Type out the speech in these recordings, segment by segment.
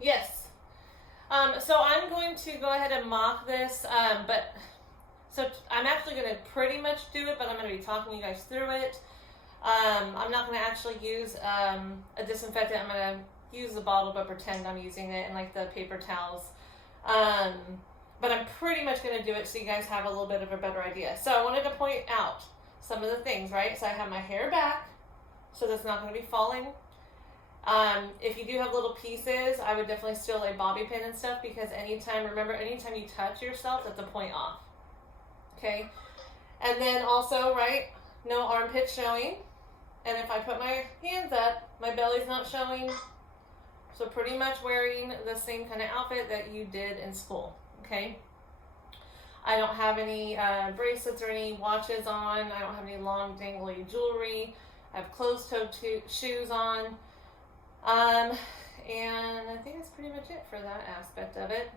Yes. So I'm going to go ahead and mock this, I'm actually going to pretty much do it, but I'm going to be talking you guys through it. I'm not going to actually use a disinfectant. I'm going to use the bottle, but pretend I'm using it, and like the paper towels. But I'm pretty much going to do it so you guys have a little bit of a better idea. So I wanted to point out some of the things, right? So I have my hair back, so that's not going to be falling. If you do have little pieces, I would definitely still lay bobby pin and stuff, because anytime you touch yourself, that's a point off. Okay? And then also, right, no armpit showing. And if I put my hands up, my belly's not showing. So pretty much wearing the same kind of outfit that you did in school. Okay? I don't have any bracelets or any watches on. I don't have any long dangly jewelry. I have closed-toed shoes on. And I think that's pretty much it for that aspect of it.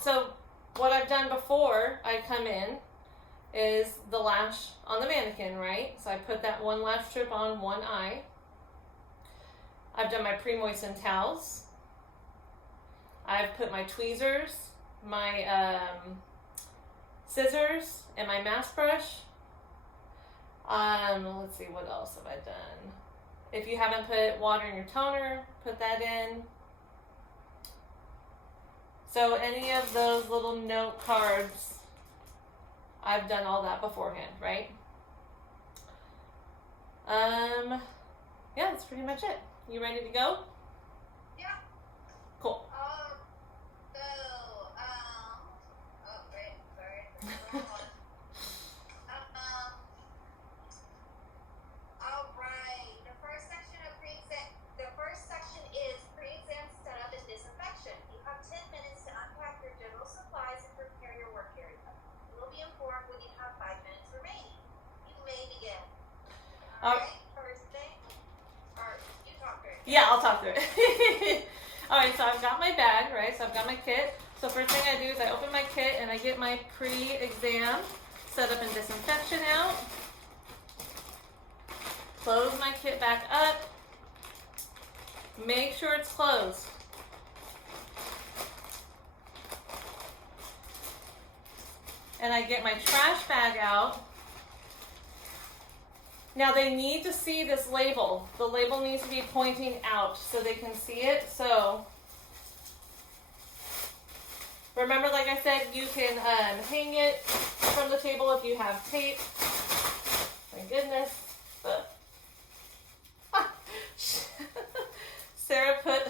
So what I've done before I come in is the lash on the mannequin, right? So I put that one lash strip on one eye. I've done my pre-moistened towels. I've put my tweezers, my scissors, and my mask brush. Let's see, what else have I done? If you haven't put water in your toner, put that in. So any of those little note cards, I've done all that beforehand, right? Yeah, that's pretty much it. You ready to go? Yeah. Cool. Wait, sorry. All right. The first section is pre-exam setup and disinfection. You have 10 minutes to unpack your general supplies and prepare your work area. You will be informed when you have 5 minutes remaining. You may begin. All right. First thing, or you talk through it. Yeah, I'll talk through it. All right, so I've got my bag, right? So I've got my kit. So first thing I do is I open my kit and I get my pre-exam setup and disinfection out. Close my kit back up. Make sure it's closed. And I get my trash bag out. Now they need to see this label. The label needs to be pointing out so they can see it. So remember, like I said, you can hang it from the table if you have tape. My goodness. Sarah put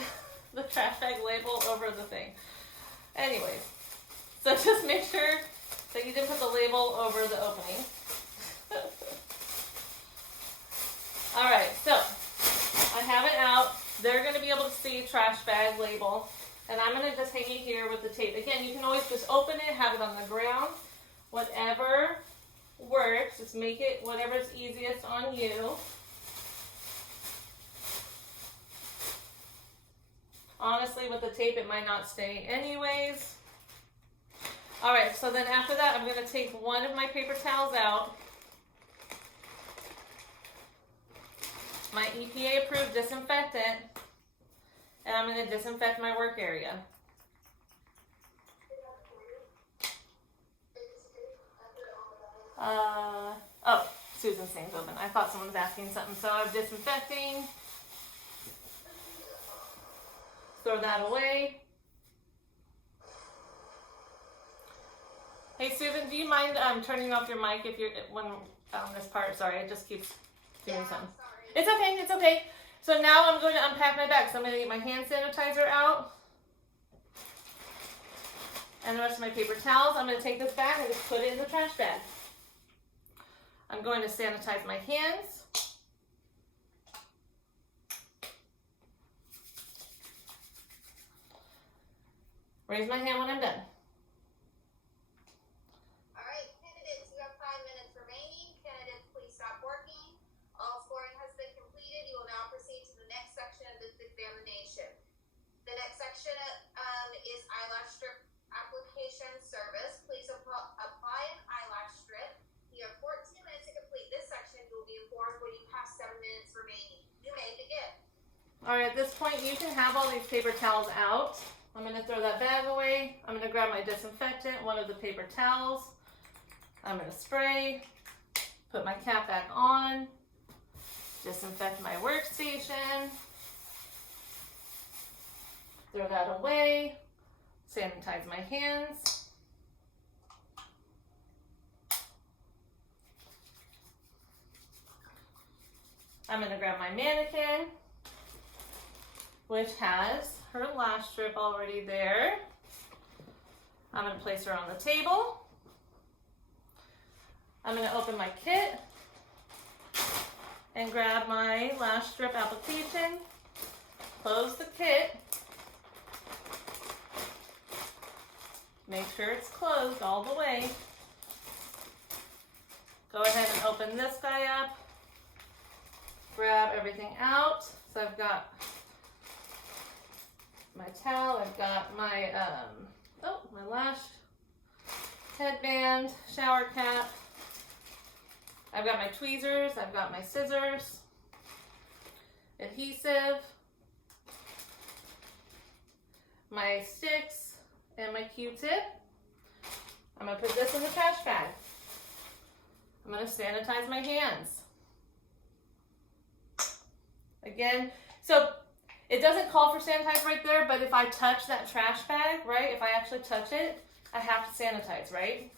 the trash bag label over the thing. Anyways, so just make sure that you didn't put the label over the opening. Alright, so I have it out. They're going to be able to see trash bag label. And I'm going to just hang it here with the tape. Again, you can always just open it, have it on the ground. Whatever works. Just make it whatever's easiest on you. Honestly, with the tape, it might not stay anyways. Alright, so then after that, I'm going to take one of my paper towels out. My EPA-approved disinfectant. And I'm going to disinfect my work area. Oh, Susan's thing's open. I thought someone was asking something. So I'm disinfecting. Throw that away. Hey Susan, do you mind turning off your mic if you're when on this part? Sorry, it just keeps doing something. Sorry. It's okay, it's okay. So now I'm going to unpack my bag. So I'm going to get my hand sanitizer out. And the rest of my paper towels. I'm going to take this bag and just put it in the trash bag. I'm going to sanitize my hands. Raise my hand when I'm done. All right, candidates, you have 5 minutes remaining. Candidates, please stop working. All scoring has been completed. You will now proceed to the next section of this examination. The next section is eyelash strip application service. Please apply an eyelash strip. You have 14 minutes to complete this section. You will be informed when you have 7 minutes remaining. You may begin. All right, at this point, you can have all these paper towels out. I'm going to throw that bag away. I'm going to grab my disinfectant, one of the paper towels. I'm going to spray, put my cap back on, disinfect my workstation, throw that away, sanitize my hands. I'm going to grab my mannequin, which has her lash strip already there. I'm going to place her on the table. I'm going to open my kit and grab my lash strip application, close the kit, make sure it's closed all the way. Go ahead and open this guy up, grab everything out. So I've got my towel, I've got my my lash headband, shower cap. I've got my tweezers, I've got my scissors, adhesive, my sticks, and my Q-tip. I'm gonna put this in the trash bag. I'm gonna sanitize my hands. Again, so it doesn't call for sanitize right there, but if I touch that trash bag, right, if I actually touch it, I have to sanitize, right?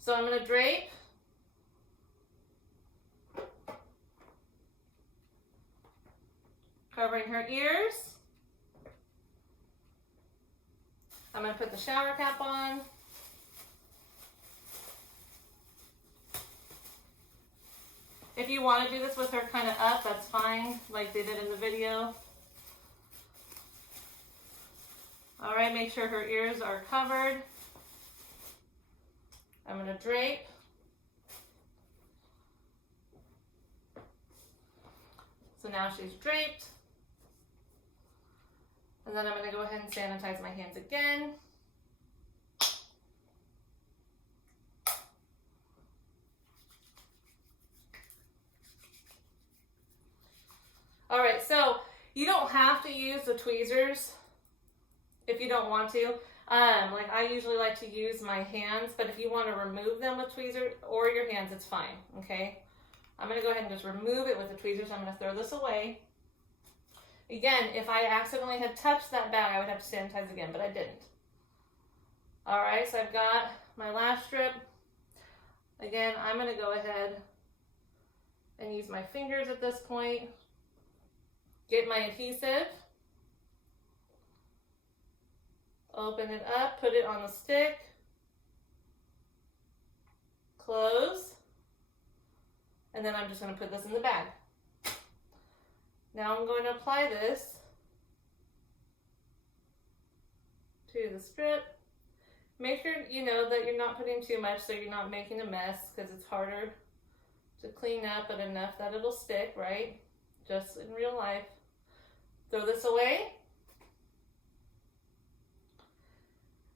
So I'm going to drape. Covering her ears. I'm going to put the shower cap on. If you want to do this with her kind of up, that's fine, like they did in the video. All right, make sure her ears are covered. I'm going to drape. So now she's draped. And then I'm going to go ahead and sanitize my hands again. All right, so you don't have to use the tweezers if you don't want to. Like I usually like to use my hands, but if you want to remove them with tweezers or your hands, it's fine, okay? I'm going to go ahead and just remove it with the tweezers. I'm going to throw this away. Again, if I accidentally had touched that bag, I would have to sanitize again, but I didn't. All right, so I've got my lash strip. Again, I'm going to go ahead and use my fingers at this point. Get my adhesive. Open it up, put it on the stick, close, and then I'm just going to put this in the bag. Now I'm going to apply this to the strip. Make sure you know that you're not putting too much so you're not making a mess, because it's harder to clean up, but enough that it'll stick, right? Just in real life. Throw this away.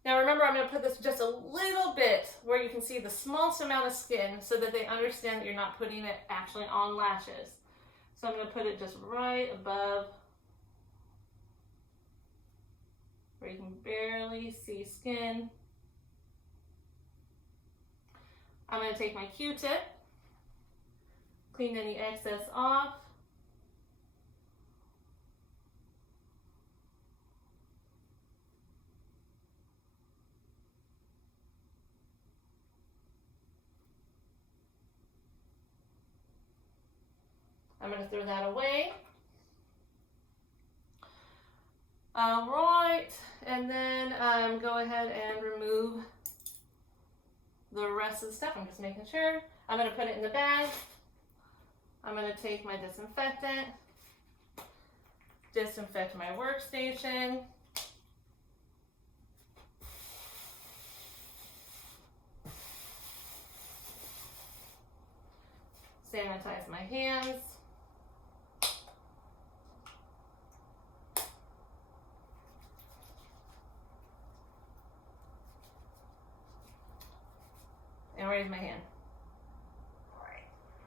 Now remember, I'm going to put this just a little bit where you can see the smallest amount of skin so that they understand that you're not putting it actually on lashes. So I'm going to put it just right above where you can barely see skin. I'm going to take my Q-tip, clean any excess off. I'm going to throw that away. All right, and then go ahead and remove the rest of the stuff. I'm just making sure. I'm going to put it in the bag. I'm going to take my disinfectant, disinfect my workstation. Sanitize my hands. And raise my hand. Alright.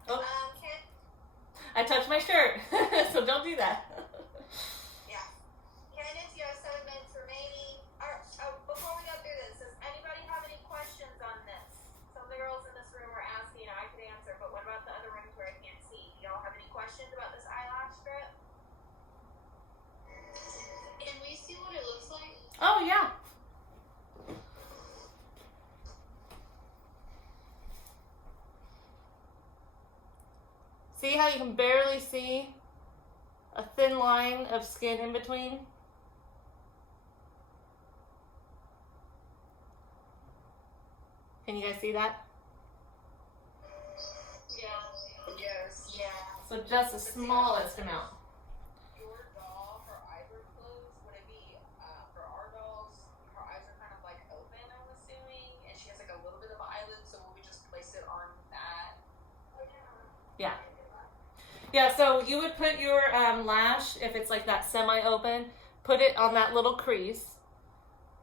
Oh. I touched my shirt, so don't do that. Yeah. Candace, you have 7 minutes remaining. Before we go through this, does anybody have any questions on this? Some of the girls in this room were asking, I could answer, but what about the other rooms where I can't see? Do y'all have any questions about this eyelash strip? Can we see what it looks like? Oh, yeah. See how you can barely see a thin line of skin in between? Can you guys see that? Yeah. Yes. Yeah. So just the smallest amount. Your doll, her eyes are closed. Would it be for our dolls? Her eyes are kind of like open, I'm assuming, and she has like a little bit of an eyelid. So will we just place it on that? Yeah. Yeah, so you would put your lash, if it's like that semi-open, put it on that little crease,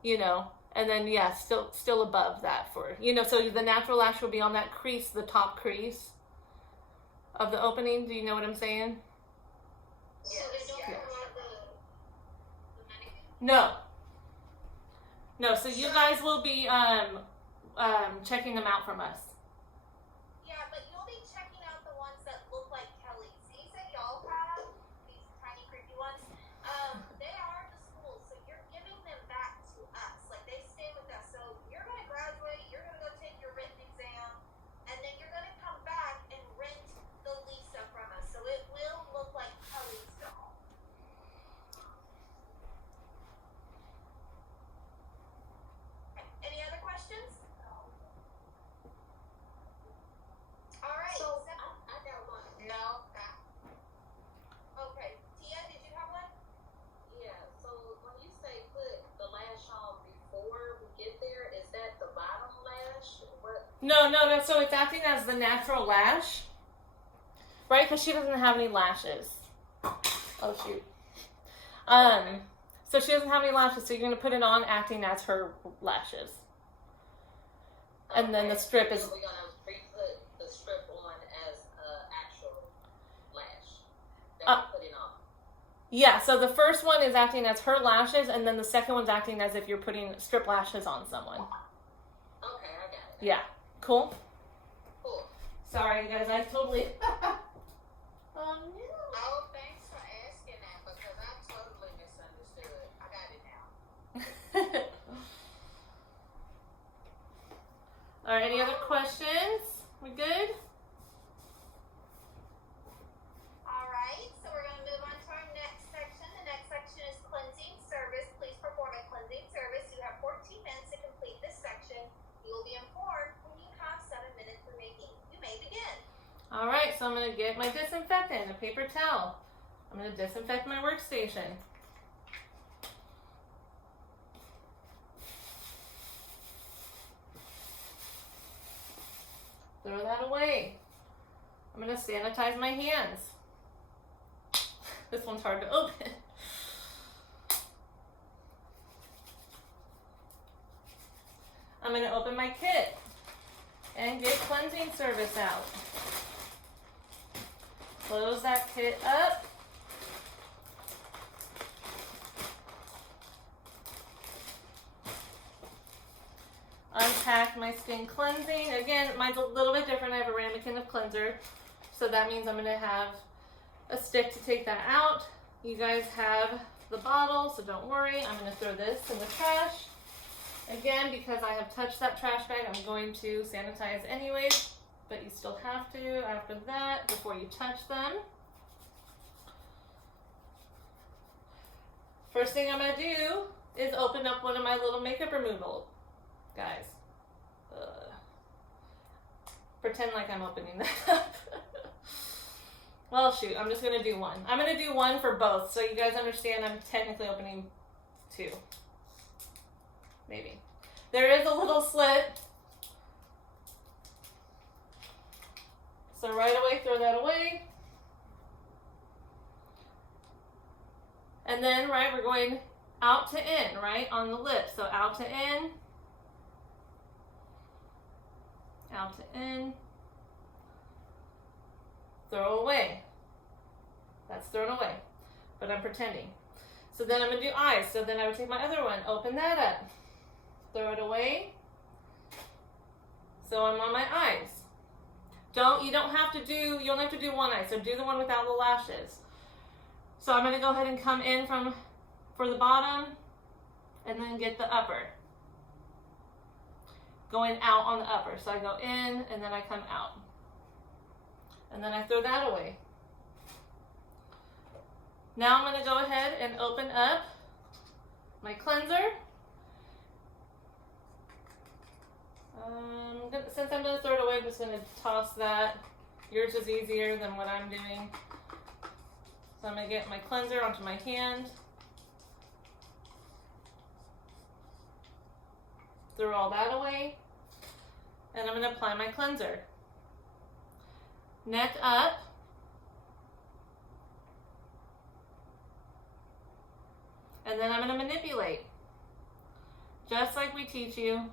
you know, and then, yeah, still above that for, you know, so the natural lash will be on that crease, the top crease of the opening. Do you know what I'm saying? So they don't come out the mannequin? No. No, so you guys will be checking them out from us. Yeah, but you'll be checking out the ones that look like Kelly's. These that y'all have, these tiny creepy ones, they are the school, so you're giving them back to us. Like, they stay with us. So you're going to graduate, you're going to go take your written exam, and then you're going to come back and rent the Lisa from us. So it will look like Kelly's doll. Okay. Any other questions? All right. So I got one. No. Okay. Tia, did you have one? Yeah. So when you say put the lash on before we get there, is that the bottom lash? What? No. So it's acting as the natural lash, right? Because she doesn't have any lashes. Oh shoot. So she doesn't have any lashes, so you're gonna put it on acting as her lashes, and then the strip is. So we're gonna re-put the strip on as actual lash that we're putting on. Yeah. So the first one is acting as her lashes, and then the second one's acting as if you're putting strip lashes on someone. Okay, I got it. Yeah. Cool. Cool. Sorry, you guys. I totally. No. Oh, thanks for asking that because I totally misunderstood. I got it now. All right, any other questions? We good? All right, so we're going to move on to our next section. The next section is cleansing service. Please perform a cleansing service. You have 14 minutes to complete this section. You will be informed when you have 7 minutes remaining. You may begin. All right, so I'm going to get my disinfectant, a paper towel. I'm going to disinfect my workstation. Throw that away. I'm going to sanitize my hands. This one's hard to open. I'm going to open my kit and get cleansing service out. Close that kit up. Unpack my skin cleansing. Again, mine's a little bit different. I have a ramekin of cleanser. So that means I'm going to have a stick to take that out. You guys have the bottle, so don't worry. I'm going to throw this in the trash. Again, because I have touched that trash bag, I'm going to sanitize anyways. But you still have to after that before you touch them. First thing I'm going to do is open up one of my little makeup removal guys. Pretend like I'm opening that up. Well, shoot, I'm just going to do one. I'm going to do one for both so you guys understand I'm technically opening two. Maybe. There is a little slit. So right away, throw that away. And then, right, we're going out to in, right, on the lip. So out to in. Out to in. Throw away. it's thrown away, but I'm pretending. So then I'm gonna do eyes. So then I would take my other one, open that up, throw it away. So I'm on my eyes. You don't have to do one eye, so do the one without the lashes. So I'm gonna go ahead and come in for the bottom and then get the upper. Going out on the upper. So I go in and then I come out. And then I throw that away. Now I'm gonna go ahead and open up my cleanser. Since I'm going to throw it away, I'm just going to toss that. Yours is easier than what I'm doing. So I'm going to get my cleanser onto my hand. Throw all that away. And I'm going to apply my cleanser. Neck up. And then I'm going to manipulate. Just like we teach you.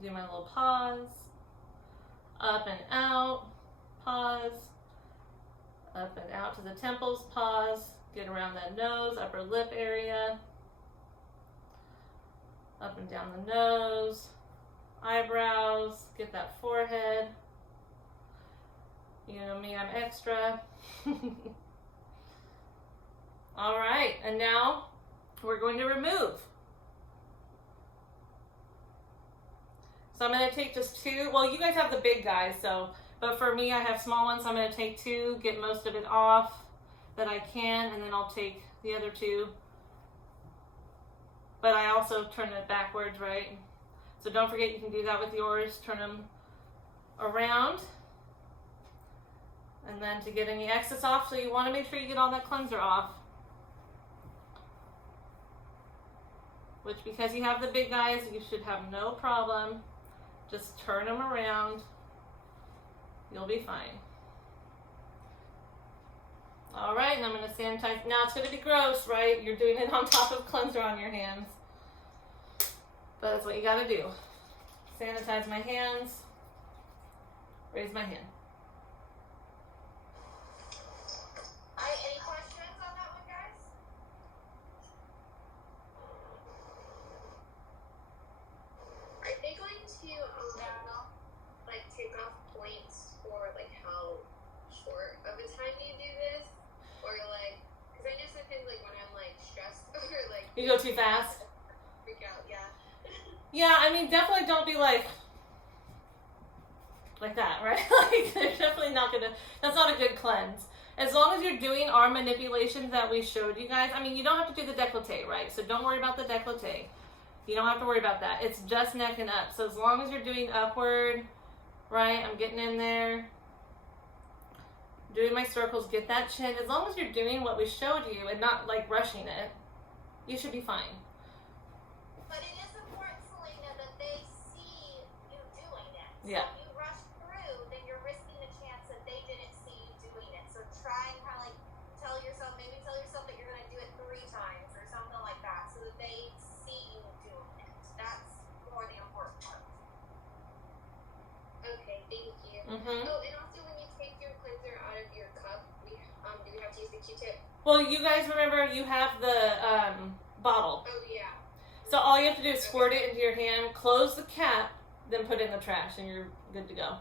Do my little pause, up and out, pause, up and out to the temples, pause, get around that nose, upper lip area, up and down the nose, eyebrows, get that forehead. You know me, I'm extra. All right, and now we're going to remove. So I'm going to take just two. Well, you guys have the big guys, but for me, I have small ones. So I'm going to take two, get most of it off that I can, and then I'll take the other two. But I also turn it backwards, right? So don't forget you can do that with yours. Turn them around. And then to get any excess off, so you want to make sure you get all that cleanser off. Which, because you have the big guys, you should have no problem. Just turn them around. You'll be fine. All right, and I'm going to sanitize. Now it's going to be gross, right? You're doing it on top of cleanser on your hands. But that's what you got to do. Sanitize my hands. Raise my hand. Any questions on that one, guys? Are they going to like take off points for like how short of a time you do this, or like? Because I know sometimes like when I'm like stressed or like You go too fast. freak out, yeah. Yeah, I mean, definitely don't be like that, right? Like, they're definitely not gonna, that's not a good cleanse. As long as you're doing our manipulations that we showed you guys, I mean, you don't have to do the décolleté, right? So don't worry about the décolleté. You don't have to worry about that. It's just neck and up. So as long as you're doing upward, right? I'm getting in there, doing my circles, get that chin. As long as you're doing what we showed you and not like rushing it, you should be fine. But it is important, Selena, that they see you doing it. Yeah. So if you rush through, then you're risking the chance that they didn't see you doing it. So try and kind of like tell yourself that you're going to do it 3 times or something like that, so that they see you doing it. That's more the important part. Okay, thank you. Mm-hmm. Oh, and also when you take your cleanser out of your cup, do we have to use the Q-tip? Well, you guys remember you have the bottle. Oh, yeah. So all you have to do is squirt it into your hand, close the cap, then put it in the trash, and you're good to go.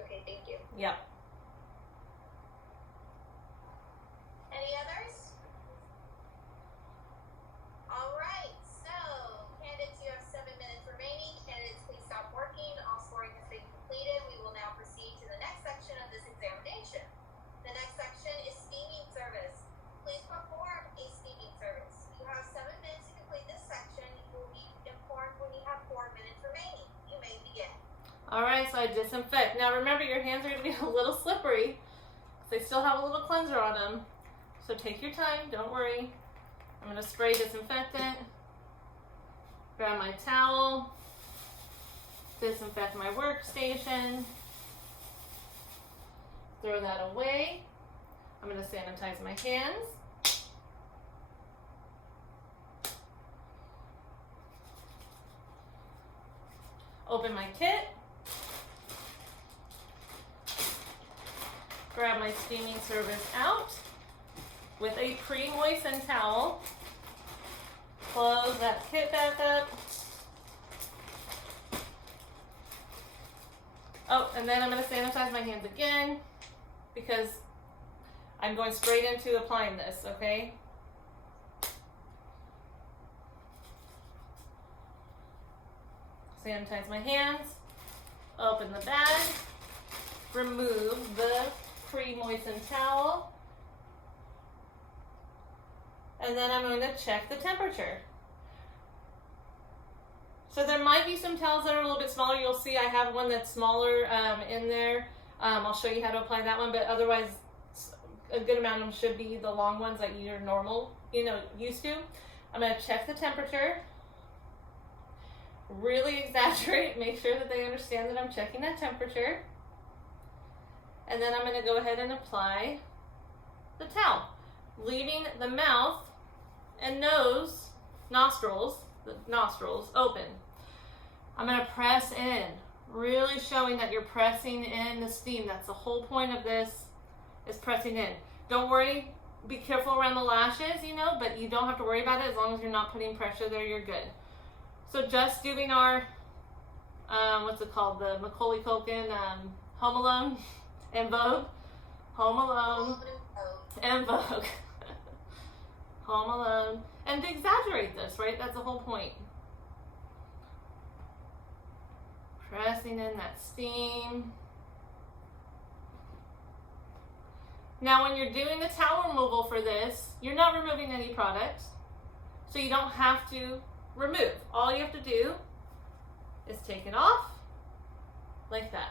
Okay, thank you. Yeah. Any others? All right, so candidates, you have 7 minutes remaining. Candidates, please stop working. All scoring has been completed. We will now proceed to the next section of this examination. The next section is steaming service. Please perform a steaming service. You have 7 minutes to complete this section. You will be informed when you have 4 minutes remaining. You may begin. All right, so I disinfect. Now remember, your hands are going to be a little slippery. They still have a little cleanser on them. So take your time, don't worry. I'm going to spray disinfectant. Grab my towel. Disinfect my workstation. Throw that away. I'm going to sanitize my hands. Open my kit. Grab my steaming service out with a pre-moistened towel. Close that kit back up. Oh, and then I'm going to sanitize my hands again because I'm going straight into applying this, okay? Sanitize my hands, open the bag, remove the pre-moistened towel, and then I'm going to check the temperature. So there might be some towels that are a little bit smaller. You'll see I have one that's smaller in there. I'll show you how to apply that one, but otherwise a good amount of them should be the long ones that you're used to. I'm going to check the temperature. Really exaggerate, make sure that they understand that I'm checking that temperature. And then I'm going to go ahead and apply the towel, leaving the mouth and nostrils open. I'm going to press in, really showing that you're pressing in the steam. That's the whole point of this, is pressing in. Don't worry, be careful around the lashes, but you don't have to worry about it as long as you're not putting pressure there, you're good. So just doing our, what's it called, the Macaulay Culkin, Home Alone and Vogue. Home Alone and Vogue. Home Alone. And to exaggerate this, right? That's the whole point. Pressing in that steam. Now when you're doing the towel removal for this, you're not removing any product. So you don't have to remove. All you have to do is take it off like that.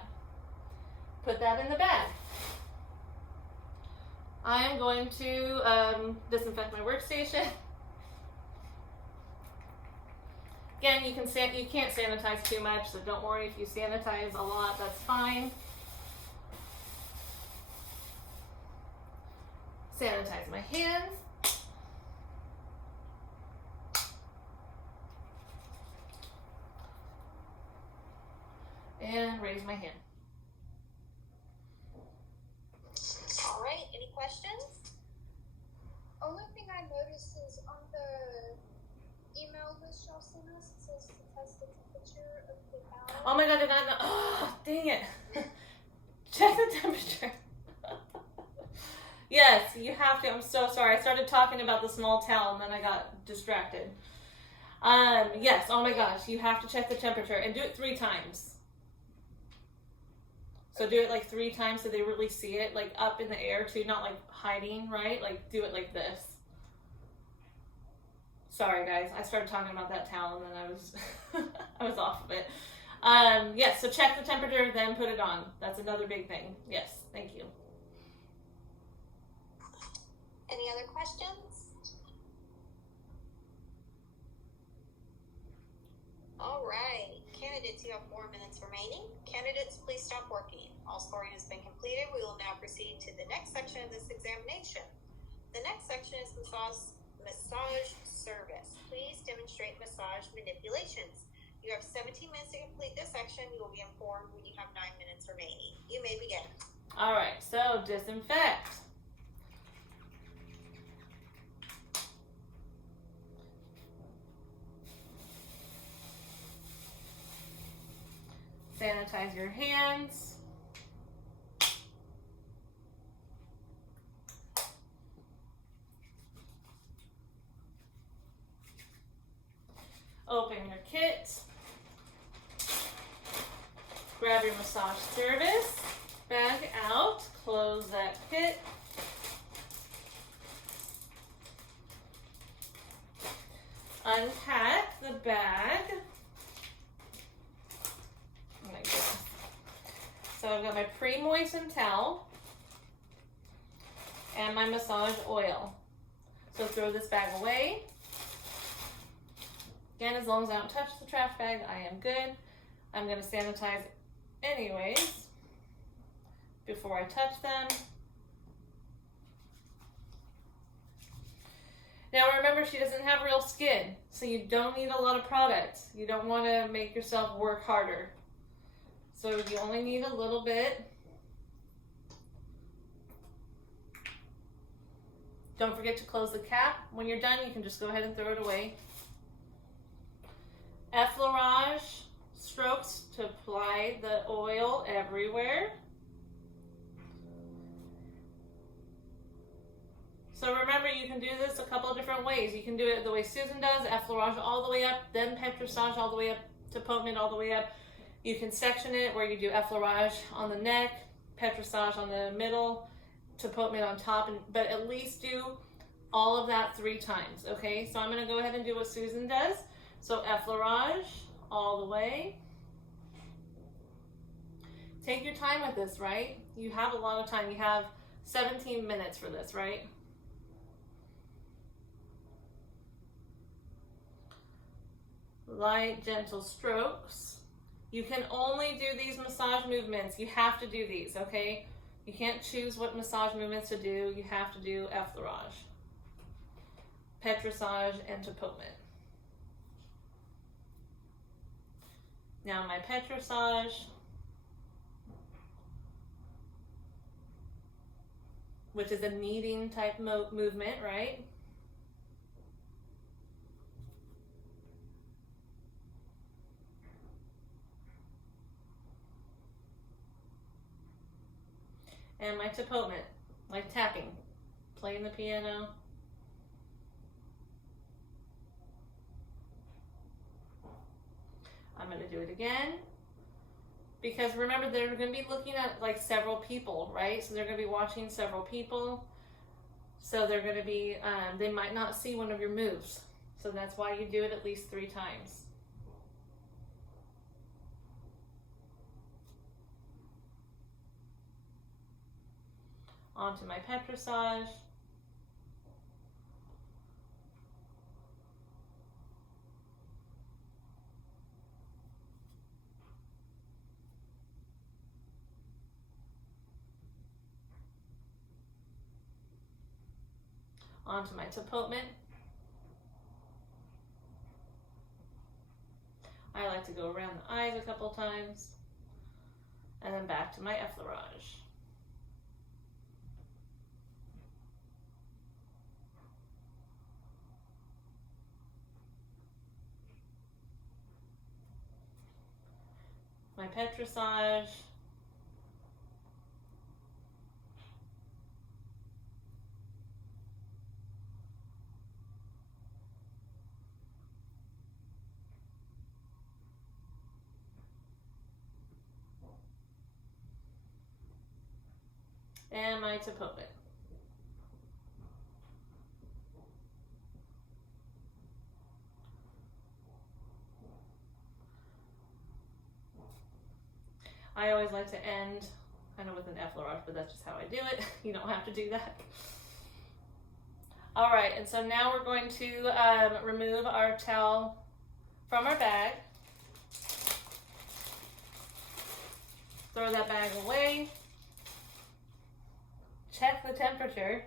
Put that in the bag. I am going to disinfect my workstation. Again, you can't sanitize too much, so don't worry if you sanitize a lot, that's fine. Sanitize my hands. And raise my hand. All right, any questions? Only thing I noticed is on the email list y'all sent us, it says to test the temperature of the towel. Oh my god, I got oh, dang it. Check the temperature. Yes, you have to. I'm so sorry. I started talking about the small towel and then I got distracted. Yes, oh my gosh, you have to check the temperature and do it 3 times. So do it like 3 times so they really see it, like up in the air too, not like hiding, right? Like do it like this. Sorry guys, I started talking about that towel and then I was I was off of it. Yes, so check the temperature, then put it on. That's another big thing. Yes, thank you. Any other questions? All right, candidates, you have 4 minutes remaining. Candidates, please stop working. All scoring has been completed. We will now proceed to the next section of this examination. The next section is massage service. Please demonstrate massage manipulations. You have 17 minutes to complete this section. You will be informed when you have 9 minutes remaining. You may begin. All right, so disinfect. Sanitize your hands. Open your kit. Grab your massage service. Bag out. Close that kit. Unpack the bag. Oh my goodness. So I've got my pre-moistened towel and my massage oil. So throw this bag away. Again, as long as I don't touch the trash bag, I am good. I'm going to sanitize anyways before I touch them. Now remember, she doesn't have real skin, so you don't need a lot of product. You don't want to make yourself work harder. So you only need a little bit. Don't forget to close the cap. When you're done, you can just go ahead and throw it away. Effleurage strokes to apply the oil everywhere. So remember, you can do this a couple of different ways. You can do it the way Susan does, effleurage all the way up, then petrissage all the way up to potement all the way up. You can section it where you do effleurage on the neck, petrissage on the middle, to potement on top, but at least do all of that 3 times, okay? So I'm gonna go ahead and do what Susan does. So effleurage all the way. Take your time with this, right? You have a lot of time. You have 17 minutes for this, right? Light, gentle strokes. You can only do these massage movements. You have to do these, okay? You can't choose what massage movements to do. You have to do effleurage, petrissage, and tapotement. Now my petrissage, which is a kneading type movement, right? And my tapotement, like tapping, playing the piano. I'm going to do it again. Because remember, they're going to be looking at like several people, right? So they're going to be watching several people. So they're going to be, they might not see one of your moves. So that's why you do it at least 3 times. Onto my petrissage. Onto my tapotement. I like to go around the eyes a couple times. And then back to my effleurage. My petrissage. And my tapotement. I always like to end kind of with an effleurage, but that's just how I do it. You don't have to do that. All right, and so now we're going to remove our towel from our bag. Throw that bag away. Check the temperature.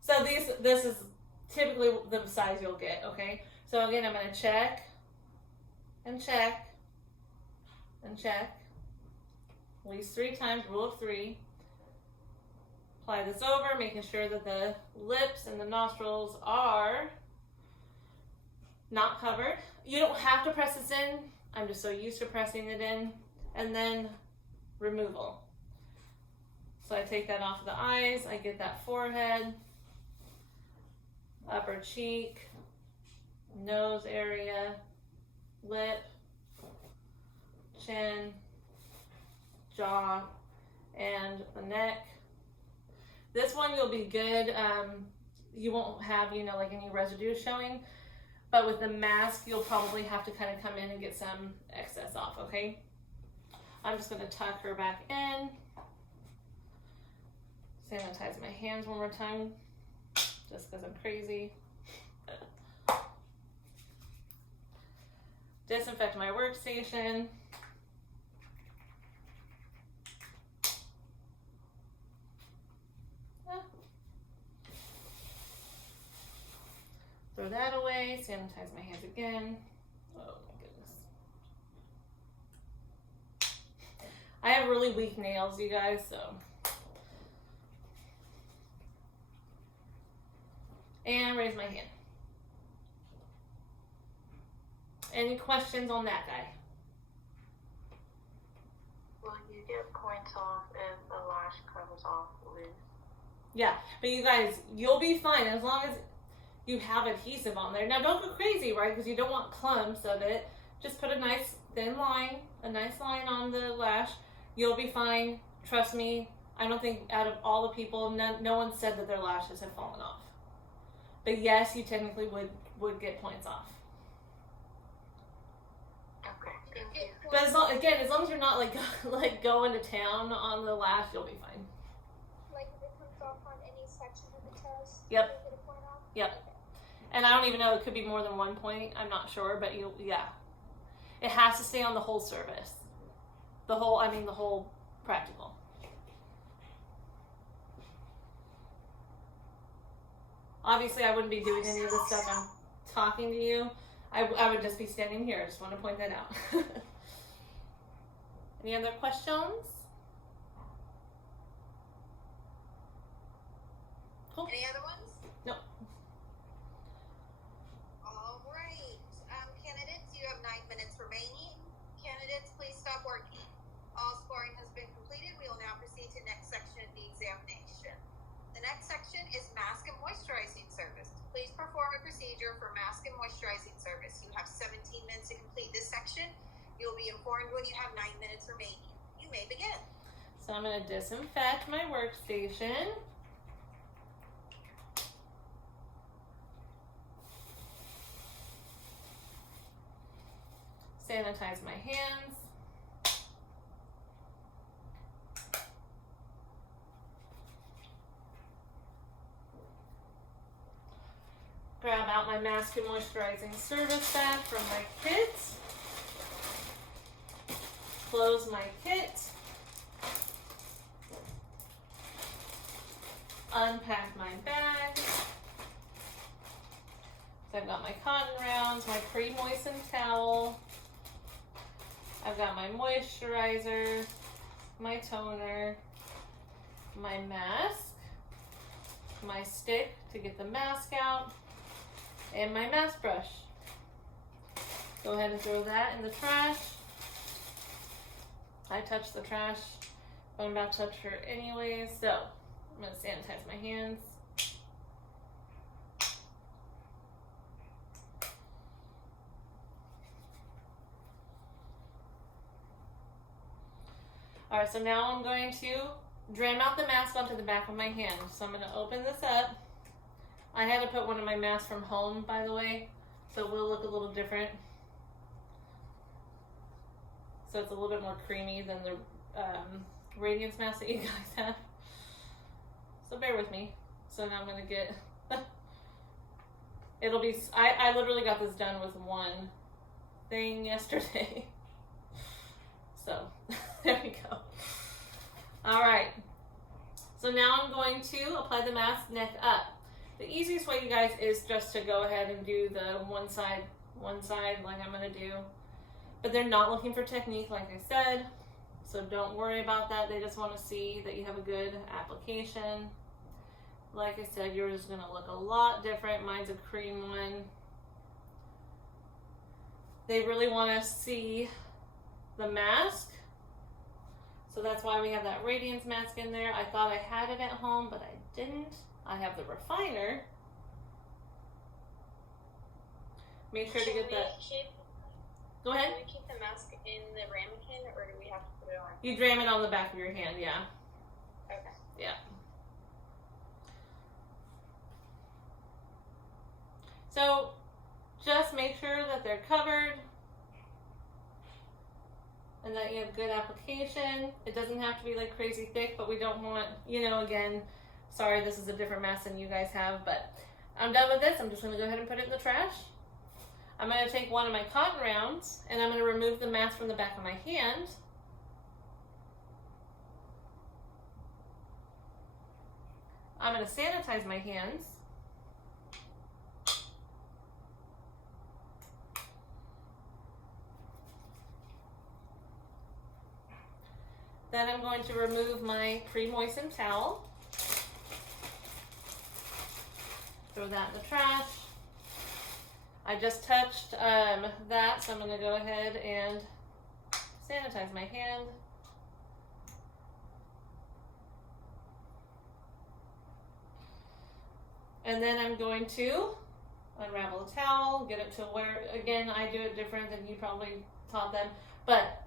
So this is typically the size you'll get, okay? So again, I'm gonna check and check and check at least 3 times, rule of 3. Apply this over, making sure that the lips and the nostrils are not covered. You don't have to press this in. I'm just so used to pressing it in. And then removal. So I take that off of the eyes, I get that forehead, upper cheek, nose area, lip, chin, jaw, and the neck. This one you'll be good. You won't have, like any residue showing, but with the mask, you'll probably have to kind of come in and get some excess off, okay? I'm just gonna tuck her back in. Sanitize my hands one more time, just because I'm crazy. Disinfect my workstation. Okay, sanitize my hands again. Oh my goodness. I have really weak nails, you guys, so. And raise my hand. Any questions on that guy? Will you get points off if the lash comes off loose? Yeah, but you guys, you'll be fine as long as you have adhesive on there. Now don't go crazy, right? Because you don't want clumps of it. Just put a nice thin line, a nice line on the lash. You'll be fine. Trust me. I don't think out of all the people, no one said that their lashes have fallen off. But yes, you technically would get points off. Okay, thank you. But as long as you're not like going to town on the lash, you'll be fine. Like if it comes off on any section of the test, Yep. you get a point off? Yep. Okay. And I don't even know, it could be more than 1 point. I'm not sure, but yeah. It has to stay on the whole service. The whole practical. Obviously, I wouldn't be doing any of this stuff. I'm talking to you. I would just be standing here. I just want to point that out. Any other questions? Cool. Any other ones? No. All right. Candidates, you have 9 minutes remaining. Candidates, please stop working. All scoring has been completed. We will now proceed to the next section of the examination. The next section is mask and moisturizing service. Please perform a procedure for mask and moisturizing service. You have 17 minutes to complete this section. You'll be informed when you have 9 minutes remaining. You may begin. So I'm going to disinfect my workstation. Sanitize my hands. Grab out my mask and moisturizing service bag from my kit. Close my kit. Unpack my bag. So I've got my cotton rounds, my pre-moistened towel. I've got my moisturizer, my toner, my mask, my stick to get the mask out, and my mask brush. Go ahead and throw that in the trash. I touched the trash, but I'm about to touch her anyways, so I'm going to sanitize my hands. Alright, so now I'm going to drain out the mask onto the back of my hand. So I'm going to open this up. I had to put one of my masks from home, by the way, so it will look a little different. So it's a little bit more creamy than the Radiance mask that you guys have. So bear with me. So now I'm going to get... It'll be... I literally got this done with one thing yesterday. So, there we go. Alright. So now I'm going to apply the mask neck up. The easiest way, you guys, is just to go ahead and do the one side like I'm going to do. But they're not looking for technique, like I said. So don't worry about that. They just want to see that you have a good application. Like I said, yours is going to look a lot different. Mine's a cream one. They really want to see the mask. So that's why we have that Radiance mask in there. I thought I had it at home, but I didn't. I have the refiner. Make sure to get that. Go ahead. Can we keep the mask in the ramekin, or do we have to put it on? You dram it on the back of your hand, yeah. Okay. Yeah. So just make sure that they're covered and that you have good application. It doesn't have to be like crazy thick, but we don't want, again, sorry, this is a different mask than you guys have, but I'm done with this. I'm just gonna go ahead and put it in the trash. I'm gonna take one of my cotton rounds and I'm gonna remove the mask from the back of my hand. I'm gonna sanitize my hands. Then I'm going to remove my pre-moistened towel. Throw that in the trash. I just touched that, so I'm going to go ahead and sanitize my hand. And then I'm going to unravel the towel, get it to where, again, I do it different than you probably taught them, but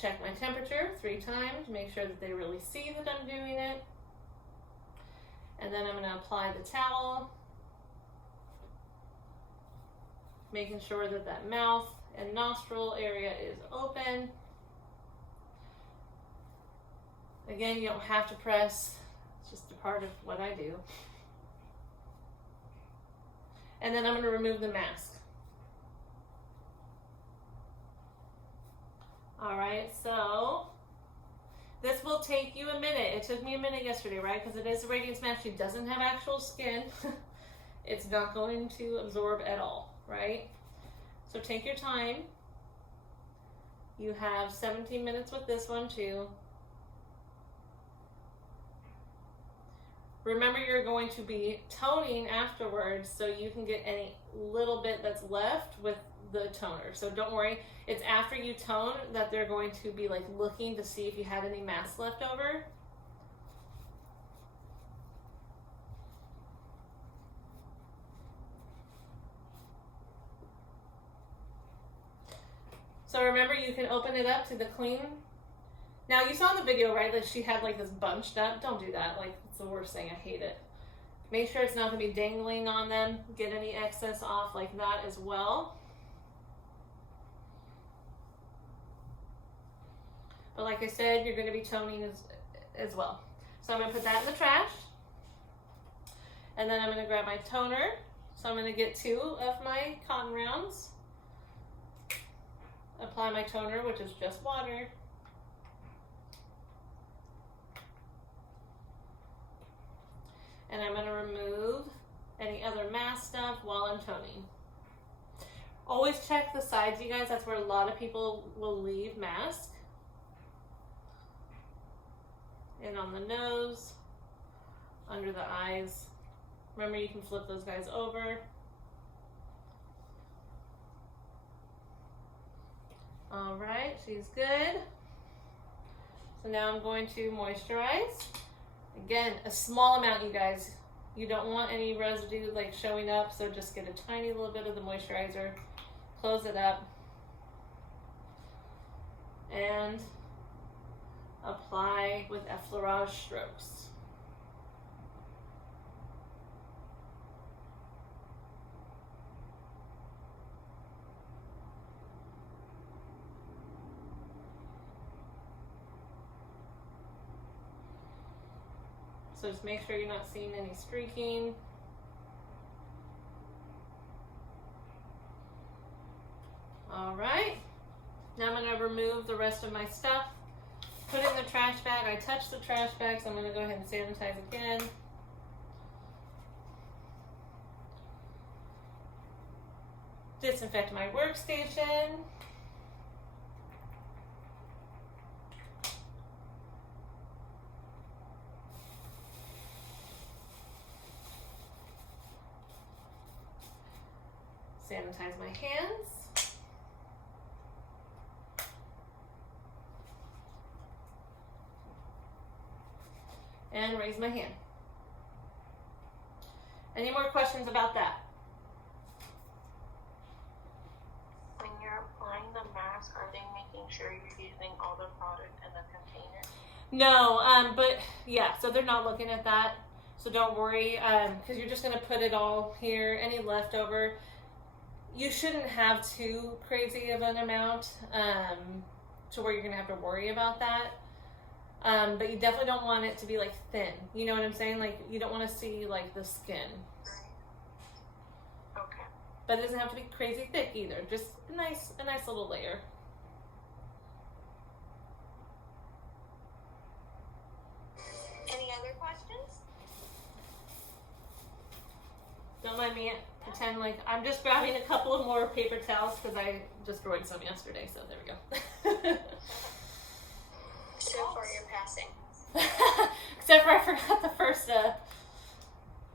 check my temperature 3 times, make sure that they really see that I'm doing it. And then I'm going to apply the towel, making sure that that mouth and nostril area is open. Again, you don't have to press, it's just a part of what I do. And then I'm going to remove the mask. All right, so this will take you a minute. It took me a minute yesterday, right? Because it is a radiance mask. She doesn't have actual skin. It's not going to absorb at all, right? So take your time. You have 17 minutes with this one too. Remember, you're going to be toning afterwards, so you can get any little bit that's left with the toner. So don't worry, it's after you tone that they're going to be like looking to see if you had any mask left over. So remember, you can open it up to the clean. Now, you saw in the video, right, that she had like this bunched up. Don't do that. Like, it's the worst thing. I hate it. Make sure it's not going to be dangling on them. Get any excess off like that as well. But like I said, you're going to be toning as well. So I'm going to put that in the trash. And then I'm going to grab my toner. So I'm going to get 2 of my cotton rounds. Apply my toner, which is just water. And I'm going to remove any other mask stuff while I'm toning. Always check the sides, you guys. That's where a lot of people will leave mask. And on the nose, under the eyes. Remember, you can flip those guys over. All right, she's good. So now I'm going to moisturize. Again, a small amount, you guys. You don't want any residue like showing up, so just get a tiny little bit of the moisturizer, close it up, and apply with effleurage strokes. So just make sure you're not seeing any streaking. All right, now I'm going to remove the rest of my stuff, put it in the trash bag. I touched the trash bag, so I'm going to go ahead and sanitize again. Disinfect my workstation. Sanitize my hands. And raise my hand. Any more questions about that? When you're applying the mask, are they making sure you're using all the product in the container? No, but yeah, so they're not looking at that. So don't worry, because you're just going to put it all here. Any leftover, you shouldn't have too crazy of an amount to where you're going to have to worry about that. But you definitely don't want it to be like thin. You know what I'm saying? Like, you don't want to see like the skin. Okay. But it doesn't have to be crazy thick either. Just a nice little layer. Any other questions? Don't mind me pretend like I'm just grabbing a couple of more paper towels because I destroyed some yesterday. So there we go. So far, you're passing. Except for I forgot the first,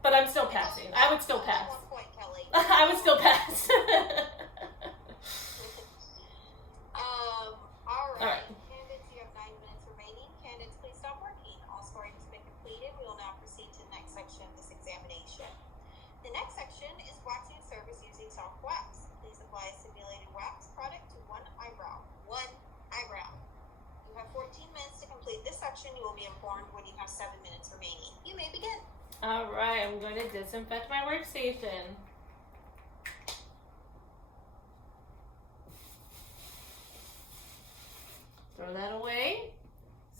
but I'm still passing. I would still pass. 1 point, Kelly. I would still pass. All right. Candidates, you have 9 minutes remaining. Candidates, please stop working. All scoring has been completed. We will now proceed to the next section of this examination. The next section is waxing surface using soft wax. Please apply a simulated wax product to one eyebrow. One eyebrow. You have 14 minutes to complete this section. You will be informed when you have 7 minutes remaining. You may begin. All right, I'm going to disinfect my workstation. Throw that away.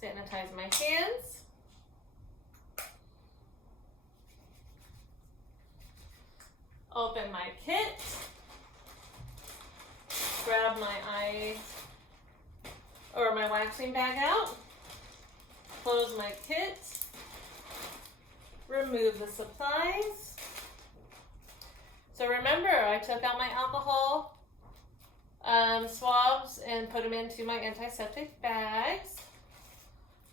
Sanitize my hands. Open my kit. Grab my my waxing bag out. Close my kit. Remove the supplies. So remember, I took out my alcohol swabs and put them into my antiseptic bags.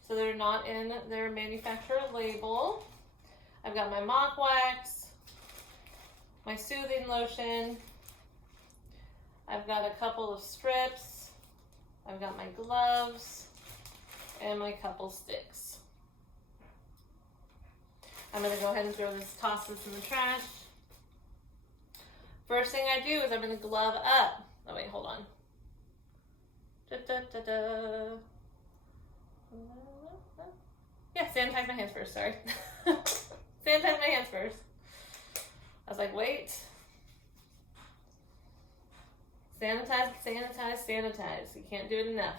So they're not in their manufacturer label. I've got my mock wax, my soothing lotion. I've got a couple of strips. I've got my gloves and my couple sticks. I'm going to go ahead and toss this in the trash. First thing I do is I'm going to glove up. Oh wait, hold on. Yeah, sanitize my hands first, sorry. Sanitize my hands first. I was like, wait. Sanitize, sanitize, sanitize. You can't do it enough.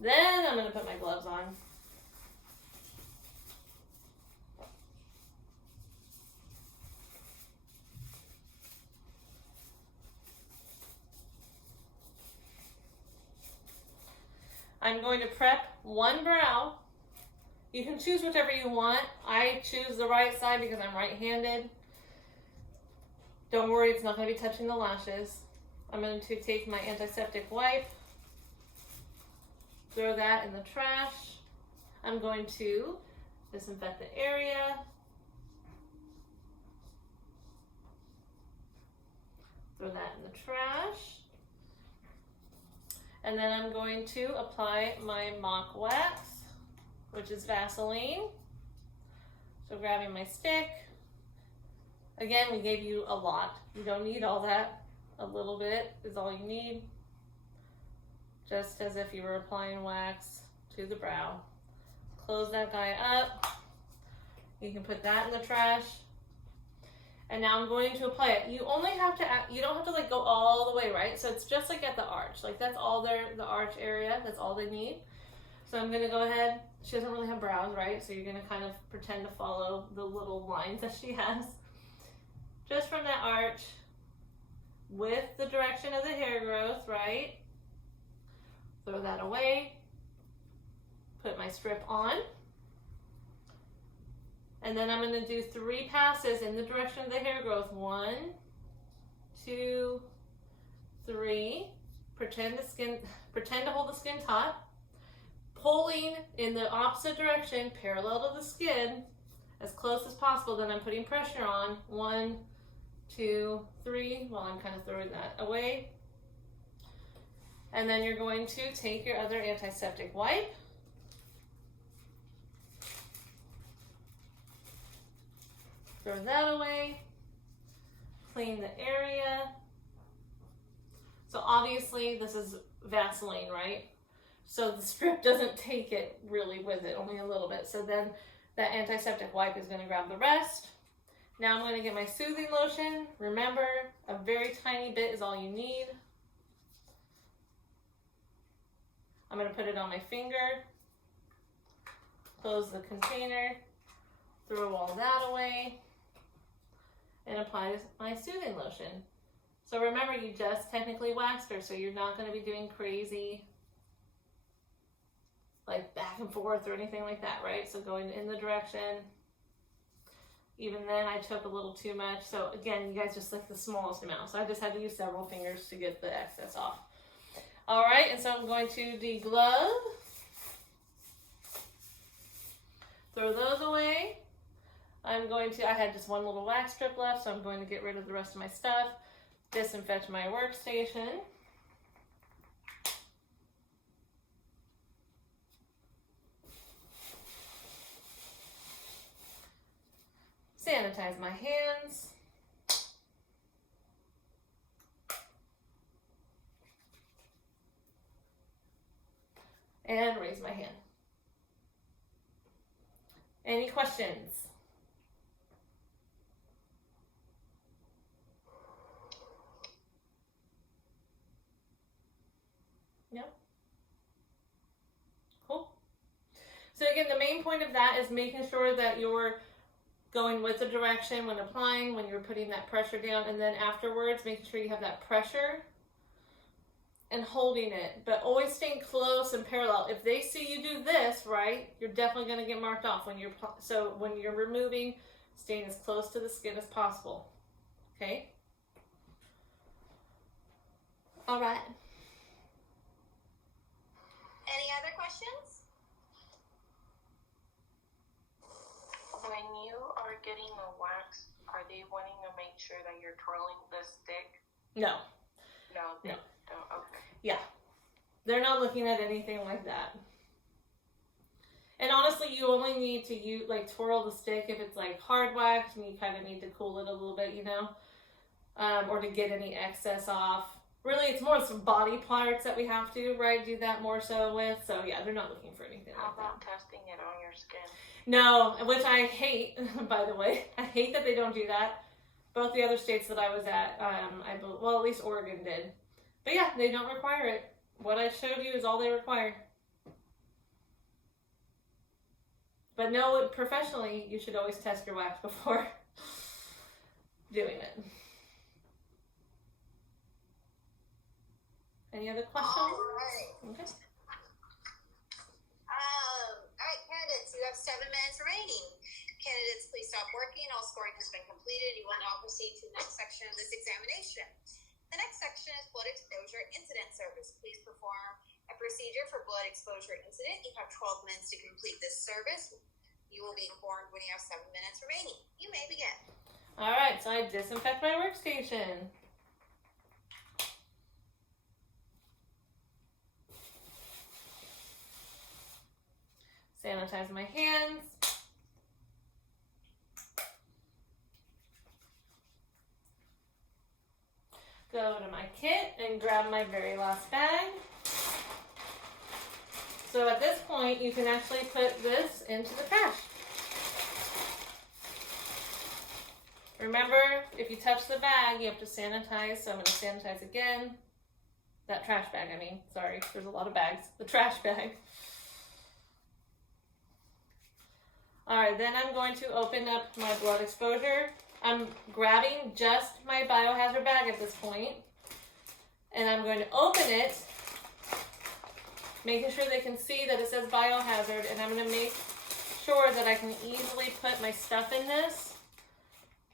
Then I'm going to put my gloves on. I'm going to prep one brow. You can choose whichever you want. I choose the right side because I'm right-handed. Don't worry, it's not going to be touching the lashes. I'm going to take my antiseptic wipe, throw that in the trash. I'm going to disinfect the area. Throw that in the trash. And then I'm going to apply my mock wax, which is Vaseline. So grabbing my stick. Again, we gave you a lot. You don't need all that. A little bit is all you need. Just as if you were applying wax to the brow. Close that guy up. You can put that in the trash. And now I'm going to apply it. You only have to, you don't have to like go all the way, right? So it's just like at the arch. Like that's all the arch area. That's all they need. So I'm gonna go ahead. She doesn't really have brows, right? So you're gonna kind of pretend to follow the little lines that she has. Just from that arch with the direction of the hair growth, right? Throw that away. Put my strip on. And then I'm going to do 3 passes in the direction of the hair growth. 1, 2, 3. Pretend to hold the skin taut. Pulling in the opposite direction, parallel to the skin, as close as possible. Then I'm putting pressure on. 1, 2, 3. While I'm kind of throwing that away. And then you're going to take your other antiseptic wipe. Throw that away. Clean the area. So obviously this is Vaseline, right? So the strip doesn't take it really with it, only a little bit. So then that antiseptic wipe is going to grab the rest. Now I'm going to get my soothing lotion. Remember, a very tiny bit is all you need. I'm going to put it on my finger. Close the container. Throw all that away. And apply my soothing lotion. So remember, you just technically waxed her, so you're not going to be doing crazy like back and forth or anything like that, right? So going in the direction. Even then, I took a little too much. So again, you guys just like the smallest amount. So I just had to use several fingers to get the excess off. All right, and so I'm going to deglove. throw those away. I had just one little wax strip left, so I'm going to get rid of the rest of my stuff, disinfect my workstation. Sanitize my hands. And raise my hand. Any questions? No? Cool. So again, the main point of that is making sure that you're going with the direction when applying, when you're putting that pressure down, and then afterwards, making sure you have that pressure and holding it, but always staying close and parallel. If they see you do this, right, you're definitely going to get marked off when you're removing, staying as close to the skin as possible. Okay? All right. Any other questions? When you are getting the wax, are they wanting to make sure that you're twirling the stick? No. No, they No. don't. Okay. Yeah. They're not looking at anything like that. And honestly, you only need to twirl the stick if it's like hard wax and you kind of need to cool it a little bit, or to get any excess off. Really, it's more some body parts that we have to, right, do that more so with. So yeah, they're not looking for anything How like that. about testing it on your skin? No, which I hate, by the way. I hate that they don't do that. Both the other states that I was at, at least Oregon did. But yeah, they don't require it. What I showed you is all they require. But no, professionally, you should always test your wax before doing it. Any other questions? All right. Okay. All right, candidates, you have 7 minutes remaining. Candidates, please stop working. All scoring has been completed. You will now proceed to the next section of this examination. The next section is blood exposure incident service. Please perform a procedure for blood exposure incident. You have 12 minutes to complete this service. You will be informed when you have 7 minutes remaining. You may begin. All right, so I disinfect my workstation. Sanitize my hands. Go to my kit and grab my very last bag. So at this point, you can actually put this into the trash. Remember, if you touch the bag, you have to sanitize. So I'm going to sanitize again. That trash bag, sorry, there's a lot of bags. The trash bag. All right, then I'm going to open up my blood exposure. I'm grabbing just my biohazard bag at this point, and I'm going to open it, making sure they can see that it says biohazard, and I'm going to make sure that I can easily put my stuff in this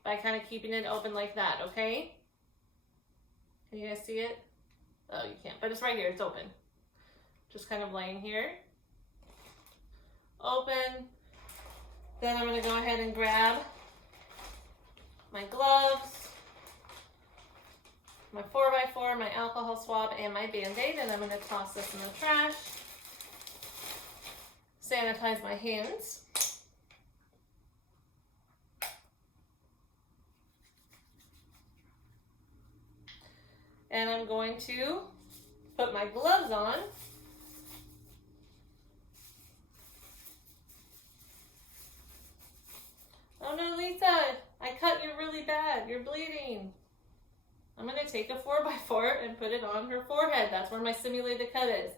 by kind of keeping it open like that, okay? Can you guys see it? Oh, you can't, but it's right here, it's open. Just kind of laying here. Open. Then I'm going to go ahead and grab my gloves, my 4x4, my alcohol swab, and my Band-Aid, and I'm going to toss this in the trash. Sanitize my hands. And I'm going to put my gloves on. Oh no, Lisa, I cut you really bad. You're bleeding. I'm going to take a 4x4 and put it on her forehead. That's where my simulated cut is.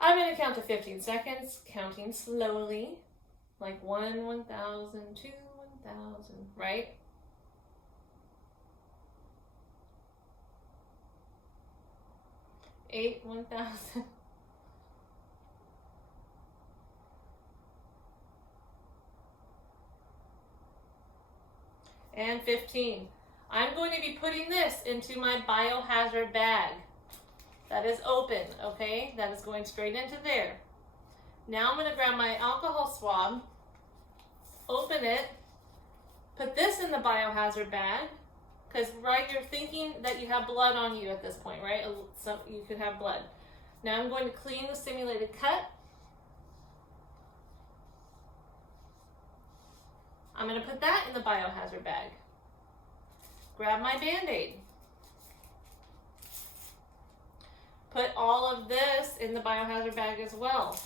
I'm going to count to 15 seconds, counting slowly. Like 1, 1,000, 2, 1,000, right? Eight, 1,000. And 15. I'm going to be putting this into my biohazard bag. That is open, okay? That is going straight into there. Now I'm going to grab my alcohol swab open it, put this in the biohazard bag, because right, you're thinking that you have blood on you at this point, right? So you could have blood. Now I'm going to clean the simulated cut. I'm going to put that in the biohazard bag. Grab my Band-Aid. Put all of this in the biohazard bag as well.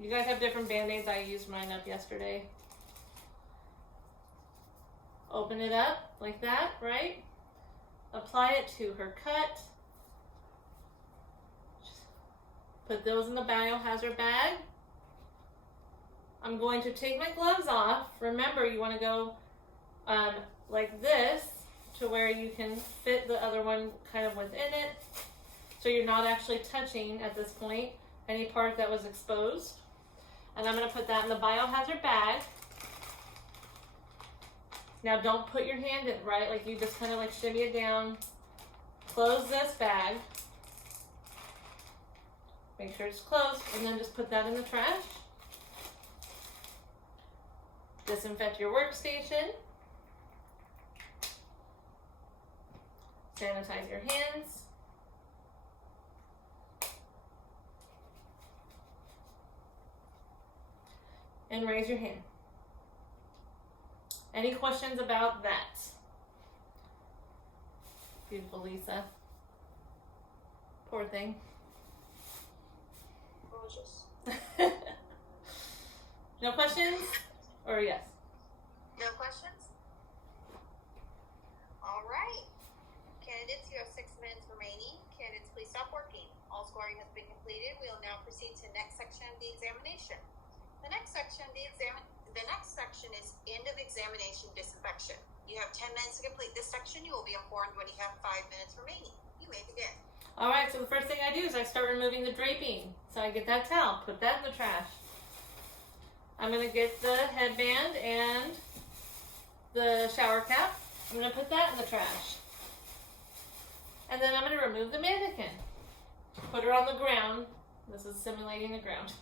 You guys have different Band-Aids. I used mine up yesterday. Open it up like that, right? Apply it to her cut. Put those in the biohazard bag. I'm going to take my gloves off. Remember, you want to go like this to where you can fit the other one kind of within it. So you're not actually touching at this point any part that was exposed. And I'm going to put that in the biohazard bag. Now don't put your hand in, right? Like you just kind of like shimmy it down. Close this bag. Make sure it's closed, and then just put that in the trash. Disinfect your workstation. Sanitize your hands. And raise your hand. Any questions about that? Beautiful Lisa. Poor thing. No questions? Or yes? No questions? All right. Candidates, you have 6 minutes remaining. Candidates, please stop working. All scoring has been completed. We will now proceed to the next section of the examination. The next section is end of examination disinfection. You have 10 minutes to complete this section. You will be informed when you have 5 minutes remaining. You may begin. All right, so the first thing I do is I start removing the draping. So I get that towel, put that in the trash. I'm gonna get the headband and the shower cap. I'm gonna put that in the trash. And then I'm gonna remove the mannequin. Put her on the ground. This is simulating the ground.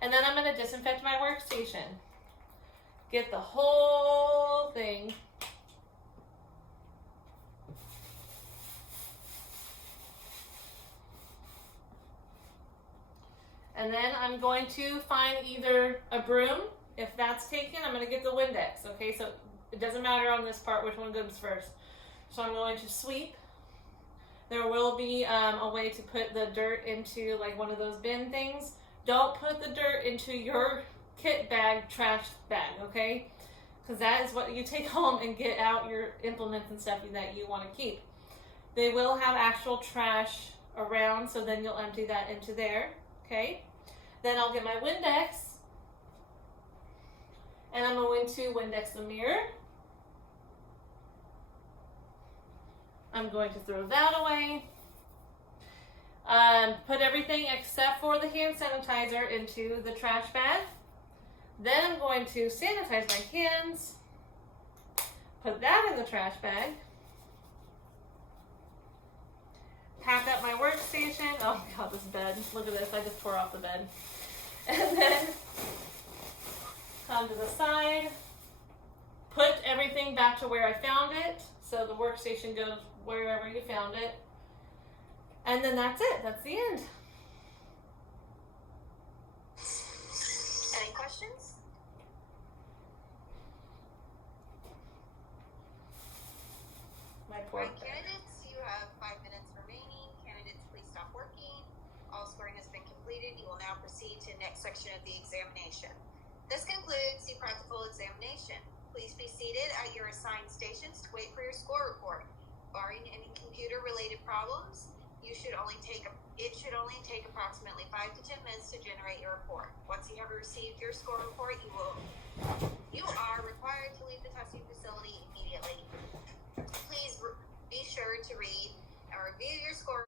And then I'm gonna disinfect my workstation. Get the whole thing. And then I'm going to find either a broom. If that's taken, I'm going to get the Windex. Okay, so it doesn't matter on this part which one goes first. So I'm going to sweep. There will be a way to put the dirt into like one of those bin things. Don't put the dirt into your kit bag, trash bag, okay? Because that is what you take home and get out your implements and stuff that you want to keep. They will have actual trash around, so then you'll empty that into there, okay? Then I'll get my Windex, and I'm going to Windex the mirror. I'm going to throw that away. Put everything except for the hand sanitizer into the trash bag. Then I'm going to sanitize my hands. Put that in the trash bag. Pack up my workstation. Oh God, this bed. Look at this, I just tore off the bed. And then come to the side. Put everything back to where I found it. So the workstation goes wherever you found it. And then that's it, that's the end. Any questions? My poor Right, candidates, you have 5 minutes remaining. Candidates, please stop working. All scoring has been completed. You will now proceed to the next section of the examination. This concludes the practical examination. Please be seated at your assigned stations to wait for your score report. Barring any computer-related problems, it should only take approximately 5 to 10 minutes to generate your report. Once you have received your score report, you are required to leave the testing facility immediately. Please be sure to read and review your score